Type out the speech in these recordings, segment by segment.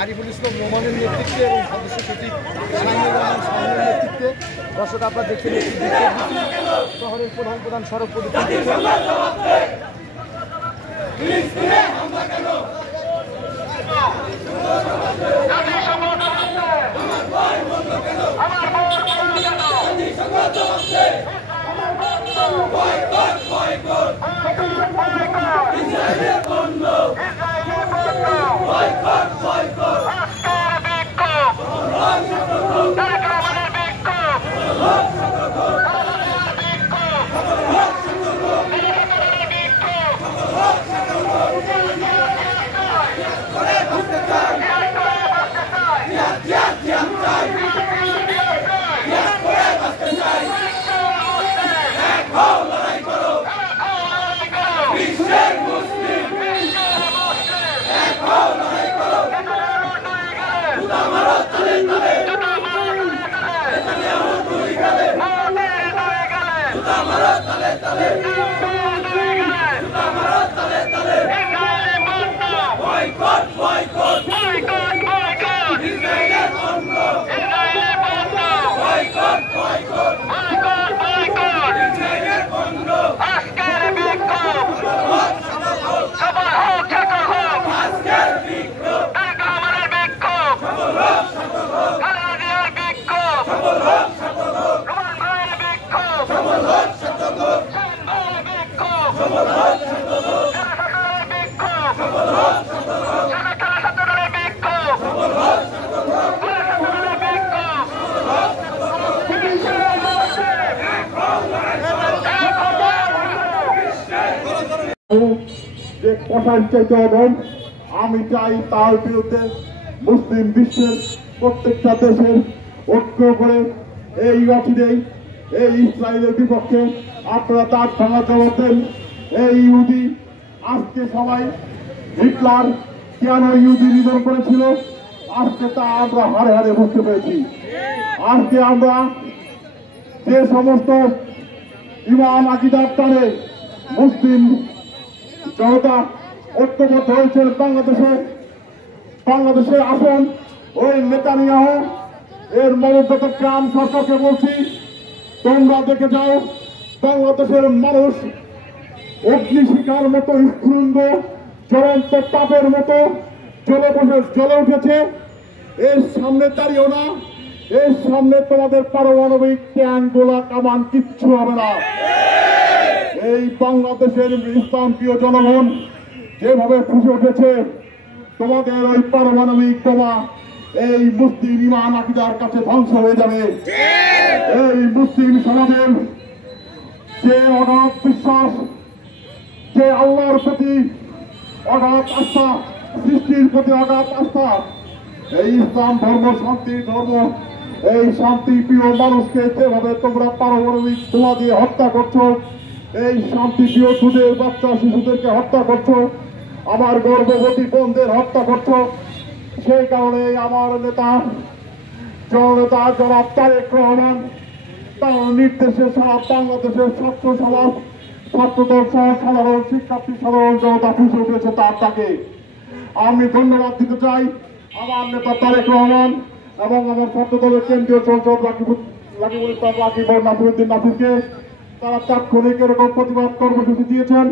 আরিফুল ইসলাম নোমানের নেতৃত্বে এবং সদস্য সচিব শাহিনুর রহমান শাহিনের নেতৃত্বে দর্শক আপনারা দেখছেন শহরের প্রধান প্রধান সড়ক প্রদক্ষিণ যে কষার চাইতে অধম আমি চাই তার বিরুদ্ধে মুসলিম বিশ্বের প্রত্যেকটা দেশের ঐক্য করে এই অচিরেই এই ইসরায়েলের বিপক্ষে আপনারা তার ভাঙা জবাব দেন। এই ইহুদি আজকে সবাই হিটলার কেন ইহুদি নিধন করেছিল আজকে তা আমরা হারে হারে বুঝতে পেরেছি। আজকে আমরা যে সমস্ত ইমাম আকীদার টানে মুসলিম জনতা ঐক্যবদ্ধ হয়েছে বাংলাদেশের আসন ওই নেতানিয়াহু এর মনোযোগকে আমি সরকারকে বলছি, তোমরা দেখে যাও বাংলাদেশের মানুষ অগ্নিশিখার মতো স্ফুলিঙ্গ জ্বলন্ত তাপের মতো জ্বলে উঠেছে। এর সামনে দাঁড়িয়েও না, এর সামনে তোমাদের পারমাণবিক ট্যাঙ্ক গোলা কামান কিচ্ছু হবে না। এই বাংলাদেশের ইসলামপ্রিয় জনগণ যেভাবে ফুসে উঠেছে তোমাদের ওই পারমাণবিক বোমা এই মুসলিম ইমান আকীদার কাছে ধ্বংস হয়ে যাবে। এই মুসলিম সমাজের যে অগাধ বিশ্বাস, যে আল্লাহর প্রতি অগাধ আস্থা, সৃষ্টির প্রতি অগাধ আস্থা, এই ইসলাম ধর্ম শান্তির ধর্ম, এই শান্তি প্রিয় মানুষকে যেভাবে তোমরা পারমাণবিক বোমা দিয়ে হত্যা করছো, এই শান্তি প্রিয় দুধের বাচ্চা শিশুদেরকে হত্যা করছো, আমার গর্ভবতী বোনদের হত্যা করছো, সেই কারণে আমার নেতা জননেতা জনাব তারেক রহমান তার নির্দেশে সারা বাংলাদেশের ছাত্র সমাজ, ছাত্রদল সহ সাধারণ শিক্ষার্থী সাধারণ জনতা ফুসে উঠেছে তার তাকে আমি ধন্যবাদ দিতে চাই। আমার নেতা তারেক রহমান এবং আমার ছাত্রদলের কেন্দ্রীয় সংসদ রাকিবুল নাসিরউদ্দিন নাসিরকে তারা তাৎক্ষণিক এরকম প্রতিবাদ কর্মসূচি দিয়েছেন।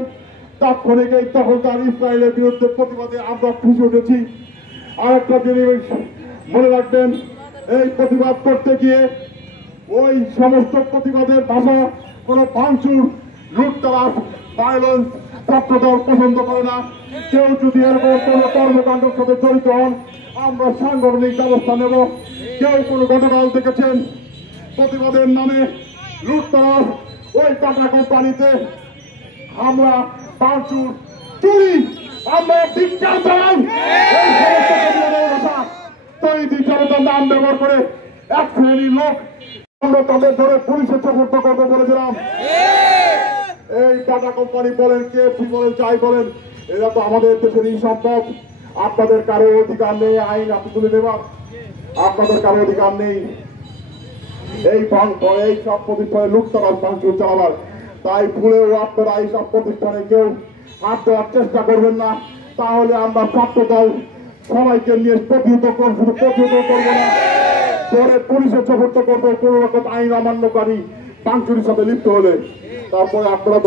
তাৎক্ষণিক এই দখলদার ইসরায়েলের বিরুদ্ধে প্রতিবাদে আমরা ফুসে উঠেছি। আরেকটা জিনিস মনে রাখবেন, এই প্রতিবাদ করতে গিয়ে ওই সমস্ত প্রতিবাদের ভাষা কোনো ভাঙচুর লুটতরাজ, ভায়োলেন্স ছাত্রদল পছন্দ করে না। কেউ যদি এরকম কোনো কর্মকাণ্ডের সাথে জড়িত হন, আমরা সাংগঠনিক ব্যবস্থা নেব। কেউ কোনো গতকাল দেখেছেন প্রতিবাদের নামে লুটতরাজ, ওই টাটা কোম্পানিতে আমরা ভাঙচুর, চুরি, আমরা ধিক্কার জানাই। এই সমস্ত প্রতিবাদের কথা তৈরি জনতার নাম ব্যবহার করে এক শ্রেণীর লোক আমরা তাদের ধরে পুলিশের চোখে করতে বলেছিলাম। এই টাটা কোম্পানি বলেন, কেএফসি বলেন, যাই বলেন, এরা তো আমাদের দেশেরই সম্পদ। আপনাদের কারো অধিকার নেই আইন আপনি তুলে নেবার, আপনাদের কারো অধিকার নেই এই সব প্রতিষ্ঠানে লুটতরাজ ভাঙচুর চালাবার। তাই ভুলেও আপনারা এই সব প্রতিষ্ঠানে কেউ হাত দেওয়ার চেষ্টা করবেন না। তাহলে আমরা ছাত্রদল সবাইকে নিয়ে প্রতিহত করবো, প্রতিহত করবো না, পরে পুলিশের চোখে করবো কোন রকম আইন অমান্যকারী ভাঙচুরির সাথে লিপ্ত হলে। তারপরে আপনারা